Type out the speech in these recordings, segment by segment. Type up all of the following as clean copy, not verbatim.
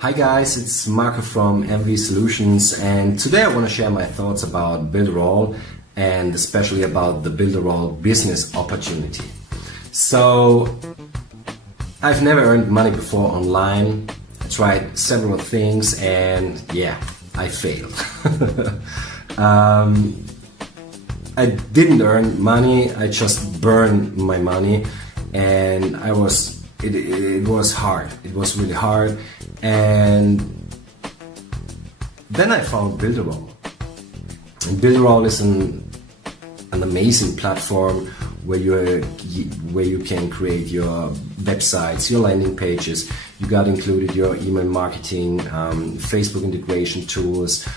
Hi guys, it's Marco from MV Solutions, and today I want to share my thoughts about Builderall and especially about the Builderall business opportunity. So, I've never earned money before online. I tried several things and yeah, I failed. I didn't earn money, I just burned my money, and it was hard. It was really hard. And then I found Builderall. And Builderall is an amazing platform where you can create your websites, your landing pages. You got included your email marketing, Facebook integration tools,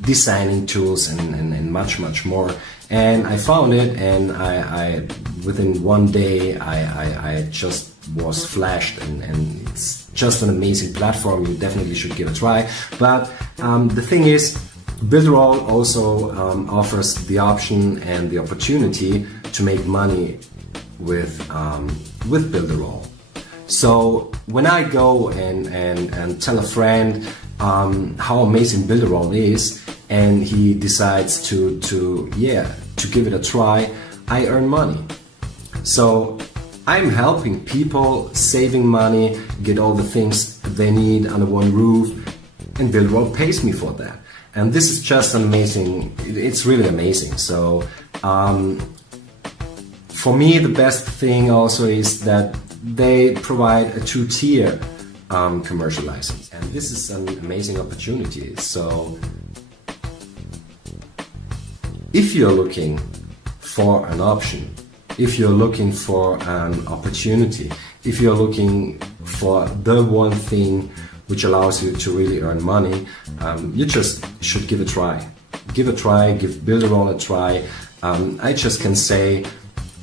designing tools, and much more. And I found it, and I within one day I just was flashed, and it's just an amazing platform. You definitely should give it a try. But the thing is, Builderall also offers the option and the opportunity to make money with Builderall. So when I go and tell a friend how amazing Builderall is, and he decides to give it a try, I earn money. So I'm helping people saving money, get all the things they need under one roof, and Builderall pays me for that. And this is just amazing. It's really amazing. So for me, the best thing also is that they provide a 2-tier commercial license, and this is an amazing opportunity. So if you're looking for an option, if you're looking for an opportunity, if you're looking for the one thing which allows you to really earn money, you just should give a try. Give a try, give Builderall a try. I just can say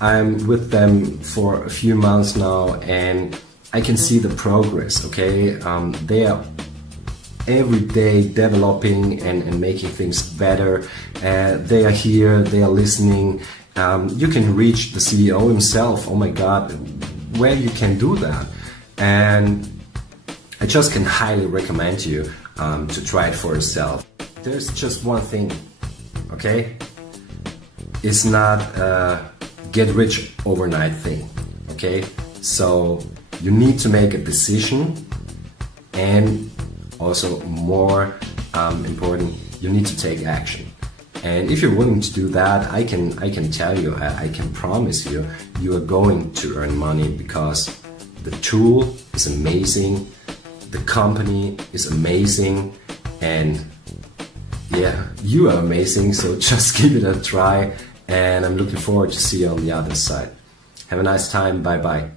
I'm with them for a few months now, and I can see the progress, okay? They are every day developing and making things better. They are here, they are listening. You can reach the CEO himself. Oh my God, where you can do that. And I just can highly recommend you to try it for yourself. There's just one thing, okay? It's not a get rich overnight thing, okay? So you need to make a decision, and also more important, you need to take action. And if you're willing to do that, I can tell you, I can promise you, you are going to earn money, because the tool is amazing, the company is amazing, and yeah, you are amazing. So just give it a try, and I'm looking forward to see you on the other side. Have a nice time. Bye bye.